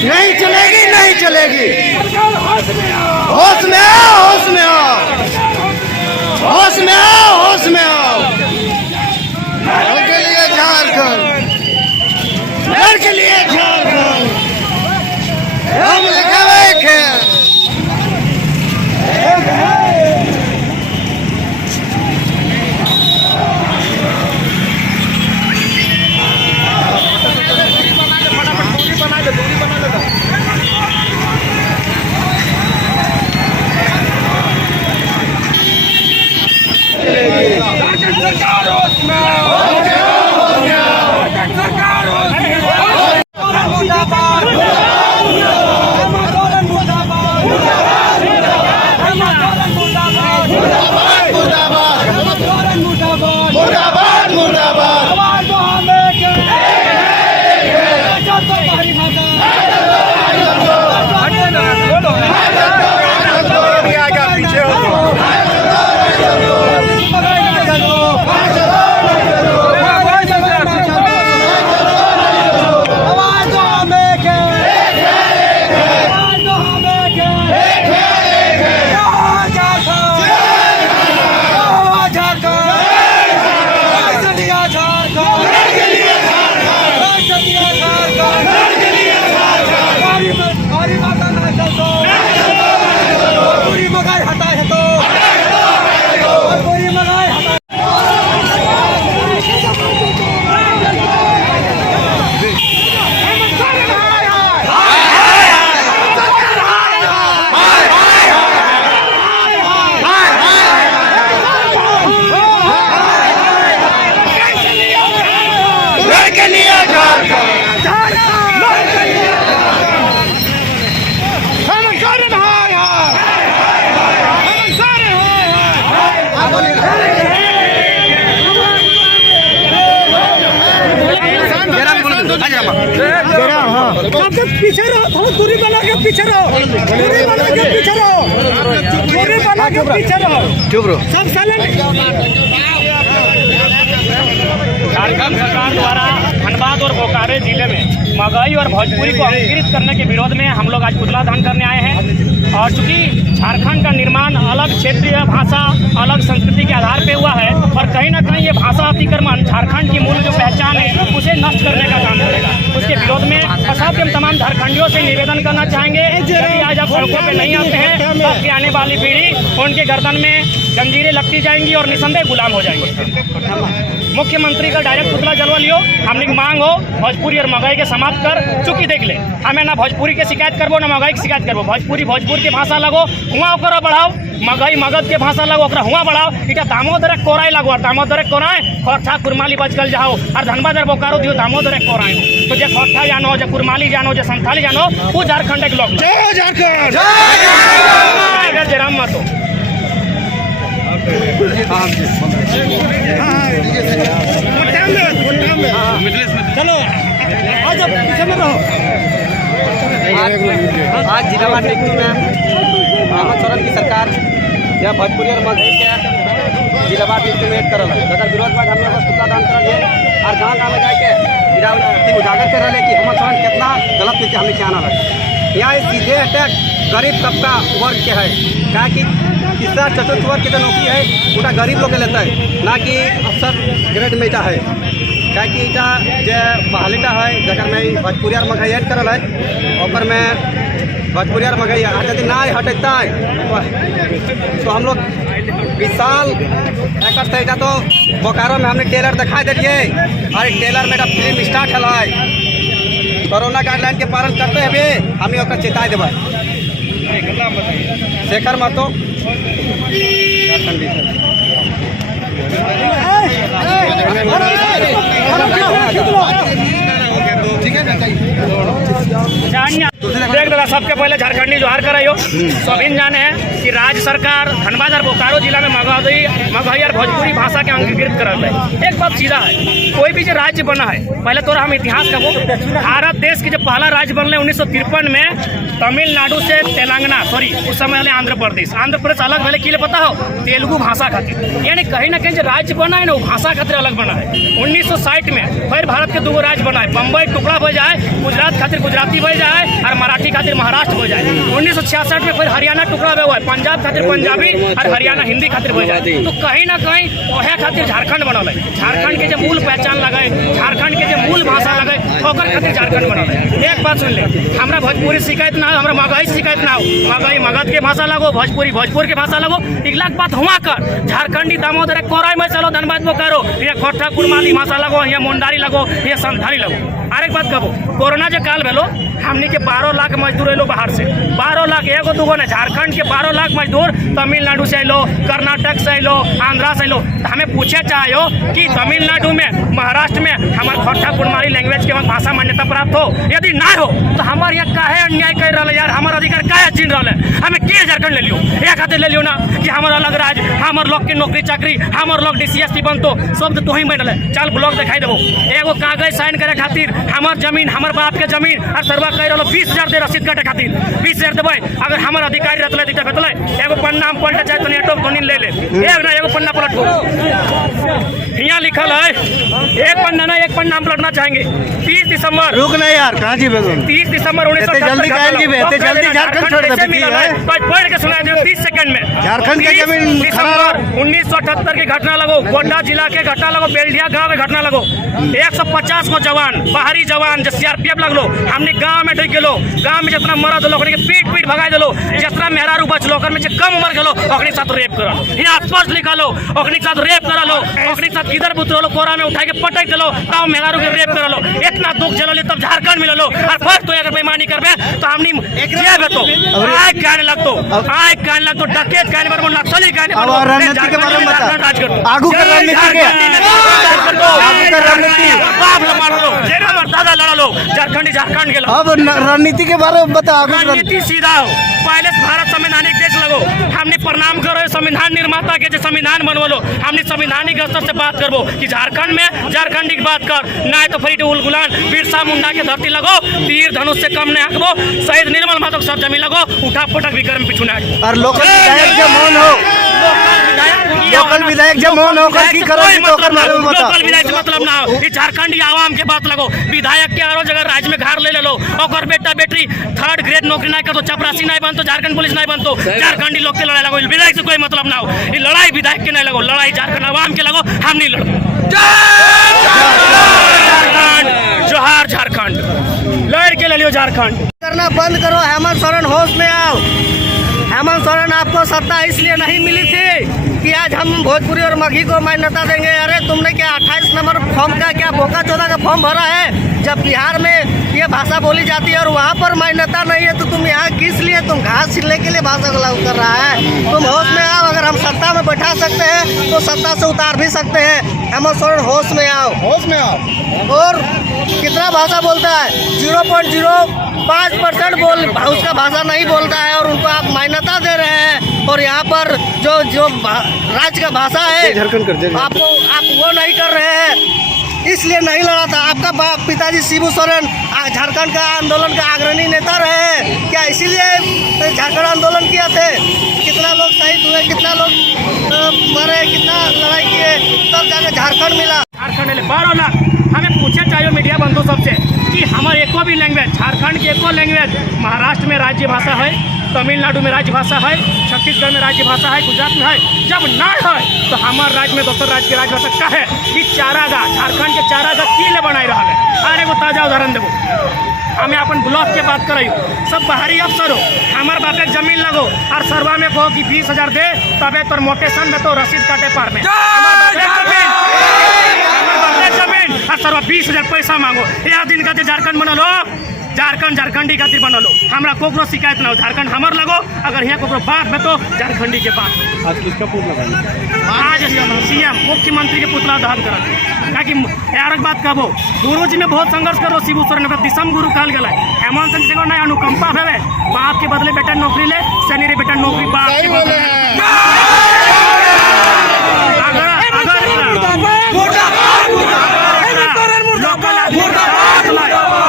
नहीं चलेगी, नहीं चलेगी। होश में आओ, होश में आओ, होश में आओ, होश में आओ। उनके लिए झारखंड, के लिए झारखंड, हम लिखे हुए हैं। पीछे रहो, थोड़ा दूरी बना के पीछे रहो, दूरी बना के पीछे रहो, दूरी बना के पीछे रहो। चुप रहो। सब साइलेंट। झारखंड सरकार द्वारा धनबाद और बोकारो जिले में महंगाई और भोजपुरी को अंकुरित करने के विरोध में हम लोग आज पुतला दहन करने आए हैं। और चूंकि झारखंड का निर्माण अलग क्षेत्रीय भाषा, अलग संस्कृति के आधार पे हुआ है और कहीं ना कहीं ये भाषा अतिक्रमण झारखंड की मूल जो पहचान है उसे नष्ट करने का काम करेगा। उसके विरोध में साथ ही हम तमाम झारखंडियों से निवेदन करना चाहेंगे, यदि आज आप सड़कों पर नहीं आते हैं तो आपकी आने वाली पीढ़ी उनके गर्दन में जंजीरें लगती जाएंगी और निसंदेह गुलाम हो जाएंगे। मुख्यमंत्री का डायरेक्ट पुतला जलवा लियो, हमने की मांग हो भोजपुरी और महंगाई के समाप्त कर। चूंकि देख ले, हमें ना भोजपुरी के शिकायत करबो ना महंगाई की शिकायत करबो। भोजपुरी भोजपुर के भाषा लगो हुआ ओकरा बढ़ाओ, महंगाई मगध के भाषा लगो ओकरा हुआ बढ़ाओ। इटा दामोदर कोराई लगो और दामोदर कोराई खोरठा कुरमाली बचकल जाओ और धनबाद और बोकारो दियो दामोदर कोराई हो। तो जो खोरठा जानो, जो कुरमाली जानो, जो संथाली जानो, वो झारखंड के लोग जय झारखंड, जय राम मातो। चलो आज पीछे में रहो। आज जिलावार टिकटी में हेमंत सोरेन की सरकार या भोजपुरी और महंगाई के जिलावार टिकटी में ऐड करल है। जगह विरोध बाद हमने बस पुतला दान कर लिए और गाँव में जाके उजागर कर रहे कि हेमंत सोरेन कितना गलत नीति हमने क्या आना है। यहाँ सीधे अटैक गरीब तबका वर्ग के है, क्या कि तीसरा चतुर्थ वर्ग की जो नौकरी है पूरा गरीब लोग लेता है, ना कि अफसर ग्रेड में इटा है। क्या कि इटा जो बहालीटा है जगह में भोजपुरी और महंगाई ऐड करल है और में भोजपुरी और महंगाई यदि ना हटता है तो हम लोग विशाल एक से तो बोकारो में हमने टेलर दिखा दिए और टेलर में फिल्म स्टार्ट है। कोरोना गाइडलाइन के पालन करते हुए हमने ओकर चेताई देव। शेखर महतो, ठीक है। देख दादा, सबके पहले झारखंडी जोहार कराइयो। सभी जाने हैं कि राज्य सरकार धनबाद और बोकारो जिला में मगही और भोजपुरी भाषा के अंगीकृत कर रहा है। एक बात सीधा है, कोई भी जो राज्य बना है, पहले तो हम इतिहास का भारत देश की जो पहला राज्य बनले 1953 में तमिलनाडु से तेलंगाना, सॉरी उस समय आंध्र प्रदेश अलग भले किले पता हो, तेलुगु भाषा खातिर, यानी कहीं ना कहीं जो राज्य बना है ना वो भाषा खातिर अलग बना है। 1960 में फिर भारत के 2 राज्य बना है, बम्बई टुकड़ा हो जाए, गुजरात खातिर गुजराती हो जाए और मराठी खातिर महाराष्ट्र हो जाए। 1966 में फिर हरियाणा टुकड़ा हुआ है, पंजाब खातिर पंजाबी और हरियाणा हिंदी खातिर हो जाए। तो कहीं ना कहीं वह खातिर झारखंड बनल है। झारखंड के जो मूल पहचान लगे, झारखंड के जो मूल भाषा लगे, ओकर खातिर झारखंड बनल है। एक बात सुन ले, हमरा भोजपुरी शिकायत ना हो, हमरा मगही शिकायत ना हो, मगही मगध के भाषा लगो, भोजपुरी भोजपुर के भाषा लगो, इगलाक बात हुआ कर झारखंडी दामोदर कोराई में चलो धनबाद बोकारो, ये खोटा कुरमाली भाषा लगो, ये मुंडारी लगो, ये संथाली लगो। आरेक बात कहो, कोरोना जो काल भेलो हमनी के 12 लाख मजदूर एलो बाहर से, 12 लाख एगो दूगो ने, झारखंड के 12 लाख मजदूर तमिलनाडु से एलो, कर्नाटक से एलो, आंध्रा से एलो। हमें पूछे चाहिए कि तमिलनाडु में, महाराष्ट्र में हमारे खोटा कुरमाली लैंग्वेज के भाषा मान्यता प्राप्त हो, यदि ना हो तो हमारे यहाँ काहे अन्याय कर रहा है यार, हमारा अधिकार काहे छीन रहा है। हमें के झारखंड ले लियो, एक खातिर ले लियो ना कि हमारा अलग राज्य, हमार लोग के नौकरी चाकरी, हमार लोग DCSP बनतो, सब तो ही बैठल है। चल ब्लॉक दिखाई देवो, एगो कागज साइन करे खातिर हमार जमीन, हमार बाप के जमीन और सरवा कह रहा 20,000 दे रसीद काटे खातिर, 20,000 देवे। अगर हमार अधिकारी रहते दिखते भेटल एगो पन्ना हम पलटे चाहे तो नेटो तो ले ले, एक ना एगो पन्ना पलट को यहाँ लिखल है, एक पन्ना ना एक पन्ना हम पलटना चाहेंगे। 30 दिसंबर रुक नहीं यार, कहाँ जी बेगम, 30 दिसंबर 1970 जल्दी झारखंड छोड़ दे, पढ़ के सुना दो 30 सेकंड में। झारखंड की जमीन दिसंबर 1978 की घटना लगो, गोड्डा जिला के घटना लगो, बेल्डिया गांव में घटना लगो, 150 को जवान, बाहरी जवान जो CRPF लगलो, हमने गांव में ढुक गेलो, गांव में जितना मरद लोग के पीट भगाई दिलो, जितना मेहरारू बचलो ओकर में कम उम्र गेलो ओकरे साथ रेप करा, यहाँ स्पष्ट लिखा लो ओकरे साथ रेप करा लो, ओकरे साथ किधर बुतरो लो, कोरा में उठा के पटक दिलो, तब मेहरारू के रेप करा लो। इतना दुख झेलो तब झारखंड मिलो और फर्स्ट तो अगर बेईमानी करबे तो हमनी जेब तो आय कहने लगतो डकैत कहने पर नक्सली कहने पर और रणनीति के बारे में बता, आगू कर रणनीति के आगू कर रणनीति बाप मार लो, जेना मर दादा लड़ा लो, झारखंड गेलो। अब रणनीति के बारे में बता, आगू रणनीति सीधा हो, पहले भारत संवैधानिक देश लगो, हमने प्रणाम करो संविधान निर्माता के जो संविधान बनवलो, हमने संवैधानिक स्तर से बात करबो कि झारखंड में झारखंडी की बात कर, ना तो फरीद उल गुलाम बिरसा मुंडा के धरती लगो, तीर धनुष से कम नहीं हकबो, शहीद निर्मल महतो सब जमीन लगो, उठा पटक भी कर में पिछू ना। और लोकल विधायक जब मौन हो, लोकल विधायक जब मौन हो की करो, लोकल विधायक से मतलब ना हो, ये झारखंडी आवाम के बात लगो, विधायक के आरो जगह राज्य में घर ले लो, और बेटा बेटी 3rd ग्रेड नौकरी नहीं करतो, चपरासी नहीं बनतो, झारखंड पुलिस नहीं बनतो, झारखंडी लोग के लड़ाई लगो, विधायक से कोई मतलब ना हो, ये लड़ाई विधायक के नहीं लगो, लड़ाई झारखंड आवाम के लगो, हम नहीं लड़ो। जोहार झारखंड, लड़ के ले लियो झारखंड। करना बंद करो, हेमंत सोरेन होश में आओ। हेमंत सोरेन आपको सत्ता इसलिए नहीं मिली थी कि आज हम भोजपुरी और मगही को मान्यता देंगे। अरे तुमने क्या 28 नंबर फॉर्म का क्या बोका चौदह का फॉर्म भरा है? जब बिहार में ये भाषा बोली जाती है और वहाँ पर मान्यता नहीं है तो तुम यहाँ किस लिए, तुम घास छिलने के लिए भाषा को लागू कर रहा है? तुम होश में आओ, अगर हम सत्ता में बैठा सकते हैं तो सत्ता से उतार भी सकते हैं। हेमंत सोरेन होश में आओ, होश में आओ। और कितना भाषा बोलता है? 0.05% बोल उसका भाषा नहीं बोलता है और उनको आप मान्यता दे रहे हैं। और यहाँ पर जो राज्य का भाषा है आप वो नहीं कर रहे हैं, इसलिए नहीं लड़ा था। आपका पिताजी शिबू सोरेन झारखंड का आंदोलन का अग्रणी नेता रहे, क्या इसीलिए झारखंड आंदोलन किया थे? कितना लोग शहीद हुए, कितना लोग मरे, कितना लड़ाई किए, तब जाकर झारखंड मिला। झारखंड 12 लाख हमें पूछे चाहिए मीडिया बंधु सबसे कि हमारे एको भी लैंग्वेज, झारखंड की एको लैंग्वेज महाराष्ट्र में राज्य भाषा है, तमिलनाडु में राज्य भाषा है, छत्तीसगढ़ में राज्य भाषा है, गुजरात में है। जब ना है तो हमारे राज्य में दूसरे राज्य की राजभाषा का है कि चारागाह, झारखंड के चारागाह किले बनाई रहा है। अरे वो ताजा उदाहरण देवो, हमें अपन ब्लॉक के बात कराइयो, सब बाहरी अफसर हो, हमारे बापे जमीन लगो और सरवा में कहो कि 20,000 दे तबे तो मोटेशन में तो रसीद काटे पार में जमीन और सरवा 20,000 पैसा मांगो। यह दिन का झारखंड बना लो झारखंड झारखंडी खातिर बनल हो, हमरा कोकरो शिकायत ना हो। झारखंड हमर लगो, अगर यहाँ कोकरो बात में तो झारखंडी के बात। आज किसका पुतला बना? आज सीएम मुख्यमंत्री के पुतला दहन करत ताकि यार बात कहबो गुरु जी में बहुत संघर्ष करो। शिबू सोरेन के दिसम गुरु कहल गेल, हेमंत सिंह नहीं अनुकंपा भेवे, बाप के बदले बेटा नौकरी ले, सनी रे बेटा नौकरी बाप के बदले।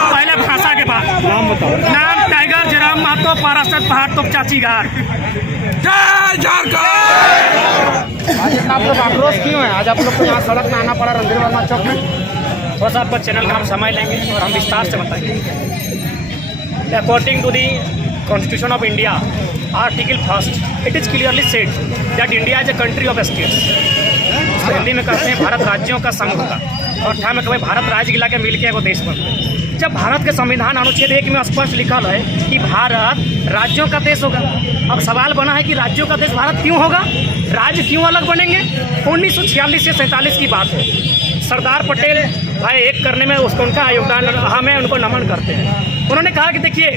पहले भाषा के बाद नाम बताओ। नाम टाइगर जयराम महतो, पारासत पहाड़ तो चाची घाट। जय झारखंड। आज इतना आप लोग आक्रोश क्यों है? आज आप लोग को यहाँ सड़क में आना पड़ा रणधीर वर्मा चौक में। थोड़ा सा आपका चैनल का हम समय लेंगे और हम विस्तार से बताएंगे। According to the constitution of India article 1 it is clearly said that India is a country of states. इसको हिंदी में कहते हैं भारत राज्यों का संघ होगा, और ठा में कभी भारत राज्य गिला के मिल के एगो देश बनते। जब भारत के संविधान अनुच्छेद 1 में स्पष्ट लिखल है कि भारत राज्यों का देश होगा, अब सवाल बना है कि राज्यों का देश भारत क्यों होगा, राज्य क्यों अलग बनेंगे। 1946 से 47 की बात है। सरदार पटेल भाई एक करने में उसको उनका योगदान हमें उनको नमन करते हैं। उन्होंने कहा कि देखिए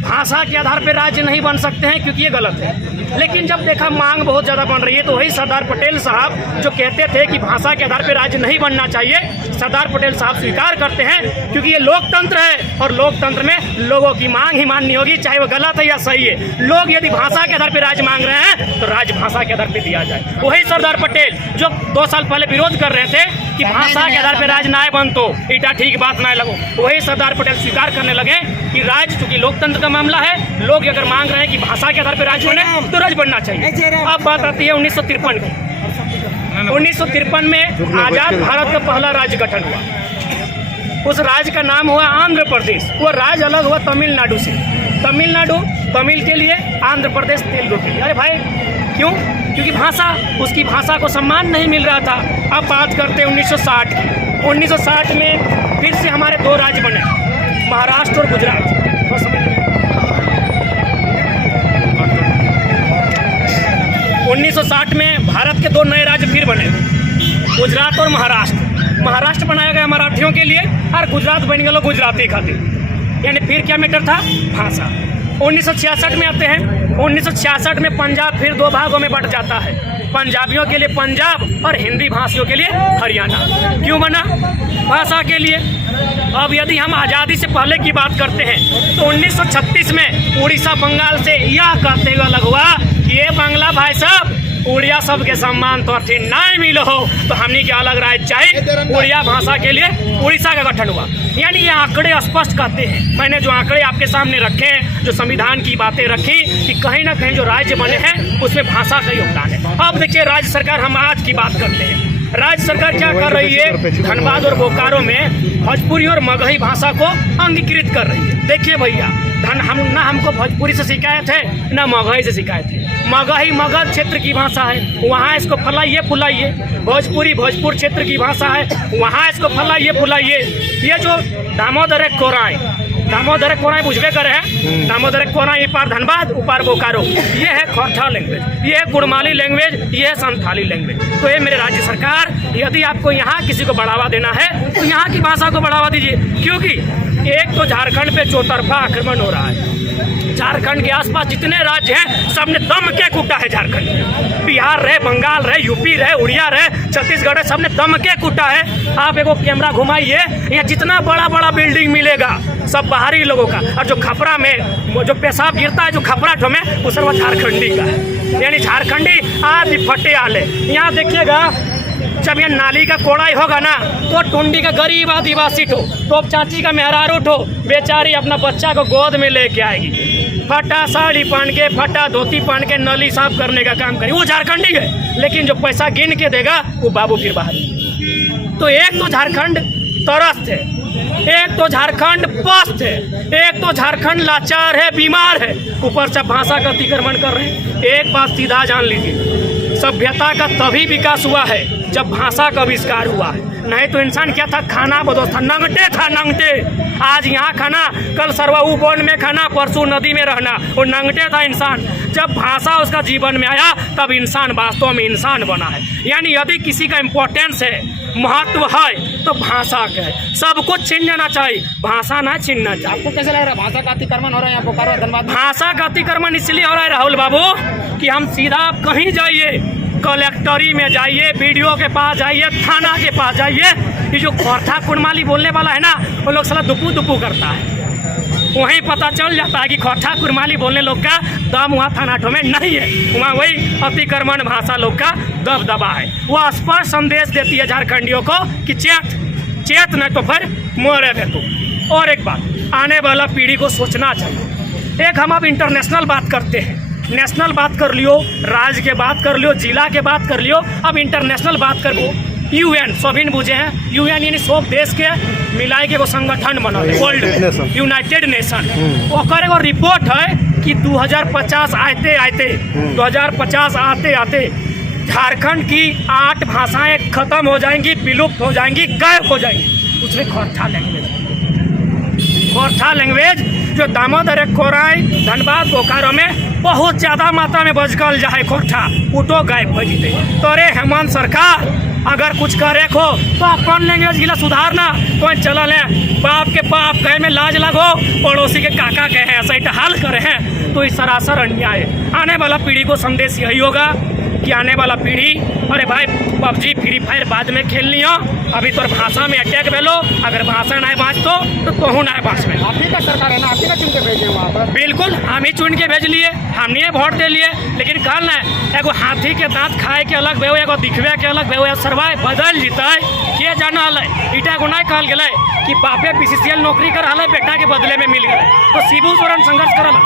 भाषा के आधार पर राज्य नहीं बन सकते हैं क्योंकि ये गलत है। लेकिन जब देखा मांग बहुत ज़्यादा बन रही है तो वही सरदार पटेल साहब जो कहते थे कि भाषा के आधार पर राज्य नहीं बनना चाहिए, सरदार पटेल साहब स्वीकार करते हैं क्योंकि ये लोकतंत्र है और लोकतंत्र में लोगों की मांग ही माननी होगी, चाहे वो गलत है या सही है। लोग यदि भाषा के आधार पर राज्य मांग रहे हैं तो राज्य भाषा के आधार पर दिया जाए। वही सरदार पटेल जो 2 साल पहले विरोध कर रहे थे कि भाषा के आधार पर राज्य ना बन तो इटा ठीक बात ना लगो, वही सरदार पटेल स्वीकार करने लगे कि राज्य चूंकि लोकतंत्र का मामला है, लोग अगर मांग रहे हैं कि भाषा के आधार पर राज्य बने तो राज्य बनना चाहिए। अब बात आती है 1953 की। 1953 में आजाद भारत का पहला राज्य गठन हुआ। उस राज्य का नाम हुआ आंध्र प्रदेश। वो राज्य अलग हुआ तमिलनाडु से। तमिलनाडु तमिल के लिए, आंध्र प्रदेश तेलुगु के लिए। अरे भाई क्यों? क्योंकि भाषा, उसकी भाषा को सम्मान नहीं मिल रहा था। अब बात करते हैं 1960 की। 1960 में फिर से हमारे 2 राज्य बने, महाराष्ट्र और गुजरात। 1960 में भारत के 2 नए राज्य फिर बने, गुजरात और महाराष्ट्र। महाराष्ट्र बनाया गया मराठियों के लिए और गुजरात बन गया गुजराती खातिर। यानी फिर क्या मैटर था? भाषा। 1966 में आते हैं। 1966 में पंजाब फिर 2 भागों में बंट जाता है, पंजाबियों के लिए पंजाब और हिंदी भाषियों के लिए हरियाणा। क्यों बना? भाषा के लिए। अब यदि हम आज़ादी से पहले की बात करते हैं तो 1936 में उड़ीसा बंगाल से यह कहते हुए अलग हुआ कि ये बांग्ला भाई साहब उड़िया सबके सम्मान तो अर्थी नहीं मिलो हो तो हमनी के अलग राज्य चाहिए। उड़िया भाषा के लिए उड़ीसा का गठन हुआ। यानी ये आंकड़े स्पष्ट कहते हैं। मैंने जो आंकड़े आपके सामने रखे हैं, जो संविधान की बातें रखी कि कहीं ना कहीं जो राज्य बने हैं उसमें भाषा का योगदान है। अब देखिए राज्य सरकार, हम आज की बात करते हैं, राज्य सरकार क्या कर रही है? धनबाद और बोकारो में भोजपुरी और मगही भाषा को अंगीकृत कर रही है। देखिए भैया, ना हमको भोजपुरी से शिकायत है ना मगही से शिकायत है। मगही मगध क्षेत्र की भाषा है, वहाँ इसको फैलाइए फुलाइए। भोजपुरी भोजपुर क्षेत्र की भाषा है, वहाँ इसको फैलाइए फुलाइए। ये जो दामोदर कोराई बुझबे करे हैं, दामोदर कोराई पार धनबाद ऊपर बोकारो, ये है खोरठा लैंग्वेज, ये है कुड़माली लैंग्वेज, ये है संथाली लैंग्वेज। तो ये मेरे राज्य सरकार, यदि आपको यहाँ किसी को बढ़ावा देना है तो यहाँ की भाषा को बढ़ावा दीजिए। क्योंकि एक तो झारखंड पे चौतरफा आक्रमण हो रहा है। झारखंड के आसपास जितने राज्य हैं सबने दम के कूटा है। झारखंड, बिहार रहे, बंगाल रहे, यूपी रहे, उड़िया रहे, छत्तीसगढ़ रहे, सबने दम के कूटा है। आप एगो कैमरा घुमाइए, यहाँ जितना बड़ा बड़ा बिल्डिंग मिलेगा सब बाहरी लोगों का, और जो खपरा में जो पेशाब गिरता है जो खपरा ठो में वो सर्व झारखंडी का है। यानी झारखंडी आदि फटे आले। यहाँ देखिएगा जब ये नाली का कोड़ाई होगा ना तो टुंडी का गरीब आदिवासी ठो, तो चाची का मेहरारू ठो बेचारी अपना बच्चा को गोद में लेके आएगी, फटा साड़ी पहन के, फटा धोती पहन के नली साफ करने का काम करेगी। वो झारखंडी है, लेकिन जो पैसा गिन के देगा वो बाबू फिर बाहर। तो एक तो झारखंड तरस्त है, एक तो झारखंड पस्त है, एक तो झारखंड लाचार है, बीमार है, ऊपर से भाषा का अतिक्रमण कर रहे हैं। एक बात सीधा जान लीजिए, सभ्यता का तभी विकास हुआ है जब भाषा का आविष्कार हुआ है। नहीं तो इंसान क्या था? खाना बदोश था, नंगटे था, नंगटे। आज यहाँ खाना, कल सरवाऊ वन में खाना, परसों नदी में रहना, वो नंगटे था इंसान। जब भाषा उसका जीवन में आया तब इंसान वास्तव में इंसान बना है। यानी यदि किसी का इम्पोर्टेंस है, महत्व है, तो तो भाषा का है, सब कुछ छीन लेना चाहिए, भाषा ना छीनना चाहिए। आपको कैसा लग रहा है भाषा का अतिक्रमण हो रहा है यहाँ बोकारो धनबाद में? भाषा का अतिक्रमण इसलिए हो रहा है राहुल बाबू कि हम सीधा कहीं जाइए, कलेक्टरी में जाइए, बीडीओ के पास जाइए, थाना के पास जाइए, ये जो खोरठा कुड़माली बोलने वाला है ना, वो लोग साला दुपू दुपू करता है, वहीं पता चल जाता है कि खोरठा कुड़माली बोलने लोग का दम वहाँ थानाठों में नहीं है, वहाँ वही अतिक्रमण भाषा लोग का दबदबा है। वो स्पष्ट संदेश देती है झारखंडियों को कि चेत नहीं तो फिर मोरे दे तू। और एक बात, आने वाला पीढ़ी को सोचना चाहिए। एक हम अब इंटरनेशनल बात करते हैं, नेशनल बात कर लियो, राज्य के बात कर लियो, जिला के बात कर लियो, अब इंटरनेशनल बात कर लो। UN सभी ने बुझे हैं, UN यानी सब देश के मिलाए के वो संगठन बना है, वर्ल्ड यूनाइटेड नेशन। ओकर एगो रिपोर्ट है कि 2050 आते आते झारखंड की 8 भाषाएं खत्म हो जाएंगी, विलुप्त हो जाएंगी, गायब हो जाएंगी। उसमें खोरठा लैंग्वेज जो दामोदर कोराई धनबाद बोकारो में बहुत ज़्यादा मात्रा में बजकल जाए, खोरठा उठो गायब हो जीते। तो अरे हेमंत सरकार अगर कुछ करे को तो अपन लैंग्वेज गिला सुधारना, तो चल है बाप के बाप कहे में लाज लगो, पड़ोसी के काका कहे ऐसा ही हाल करे हैं, तो इस सरासर अन्याय है। आने वाला पीढ़ी को संदेश यही होगा कि आने वाला पीढ़ी, अरे भाई PUBG फ्री फायर बाद में खेलनी हो, अभी तो भाषा में अटैक भेलो, अगर भाषा ना बाँच तो तोहू ना बाँच में। आप ही का सरकार है ना, आप ही का चुन के भेजे वहाँ पर। बिल्कुल हम ही चुन के भेज लिए, हमने वोट दे लिए, लेकिन कल ना एगो हाथी के दांत खाए के अलग भेव, एगो दिखवे के अलग भेव, सरवाए बदल जीता के जाना हल इटा को नहीं कहल गए कि बापे BCCL नौकरी कर रहा है, बेटा के बदले में मिल गए। तो शिबू सोरेन संघर्ष करल,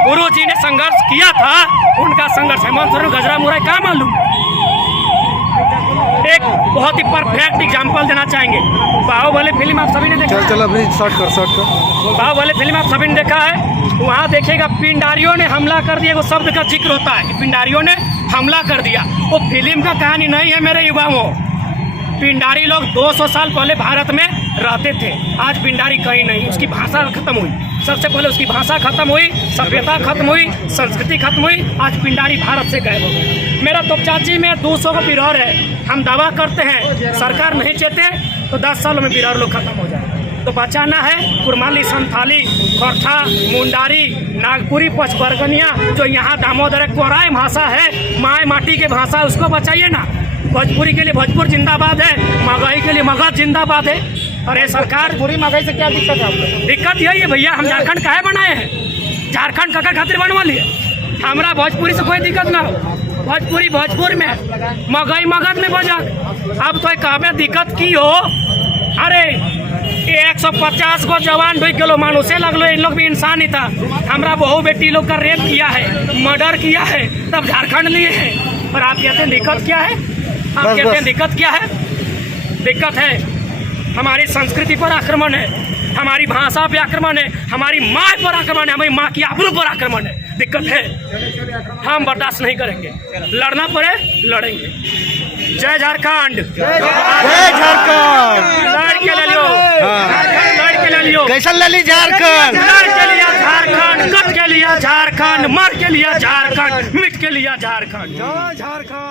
गुरु जी ने संघर्ष किया था, उनका संघर्ष हेमंत सोरेन गजरा मुराई क्या मालूम। एक बहुत ही परफेक्ट एग्जांपल देना चाहेंगे, बाहुबली फिल्म आप सभी ने देखा है? चल अभी शॉर्ट कर। बाहुबली फिल्म आप सभी ने देखा है, वहाँ देखिएगा पिंडारियों ने हमला कर दिया, वो शब्द का जिक्र होता है कि पिंडारियों ने हमला कर दिया। वो फिल्म का कहानी नहीं है मेरे युवाओं, पिंडारी लोग 200 साल पहले भारत में रहते थे, आज पिंडारी कहीं नहीं, उसकी भाषा खत्म हुई, सबसे पहले उसकी भाषा खत्म हुई, सभ्यता खत्म हुई, संस्कृति खत्म हुई, आज पिंडारी भारत से गायब हो गए। मेरा तोपचाची में 200 का बिरहर है, हम दावा करते हैं सरकार नहीं चाहते तो 10 सालों में बिरहर लोग खत्म हो जाए। तो बचाना है कुरमाली, संथाली, खोरठा, मुंडारी, नागपुरी, पचबरगनिया, जो यहाँ दामोदर कोराई भाषा है, माए माटी के भाषा, उसको बचाइए ना। भोजपुरी के लिए भोजपुर जिंदाबाद है, मगही के लिए मगध जिंदाबाद है। अरे सरकार, पूरी महंगाई से क्या दिक्कत है आपको? दिक्कत यही है भैया, हम झारखंड काहे बनाए हैं? झारखंड का खातिर बनवा लिए, हमरा भोजपुरी से कोई दिक्कत ना हो, भोजपुरी भोजपुर में, मगही मगध में बजा। अब तो कहबे दिक्कत की हो, अरे 150 को जवान ढुक गलो, मानुषे लगलो, इन लोग भी इंसान ही था। हमरा बहू बेटी लोग का रेप किया है, मर्डर किया है, तब झारखंड लिए है। और आप कहते हैं दिक्कत क्या है? आप कहते हैं दिक्कत क्या है? दिक्कत है हमारी संस्कृति पर आक्रमण है, हमारी भाषा पे आक्रमण है, हमारी माँ पर आक्रमण है, हमारी माँ की आबरू पर आक्रमण है। दिक्कत है, हम बर्दाश्त नहीं करेंगे, लड़ना पड़े लड़ेंगे। जय झारखंड, जय झारखंड। लड़ के ले लियो, लड़ के ले लियो, कैसन लली झारखंड, लड़ के लिया झारखंड, कट के लिया झारखंड, मर के लिया झारखंड, मिट के लिया झारखंड। जय झारखंड।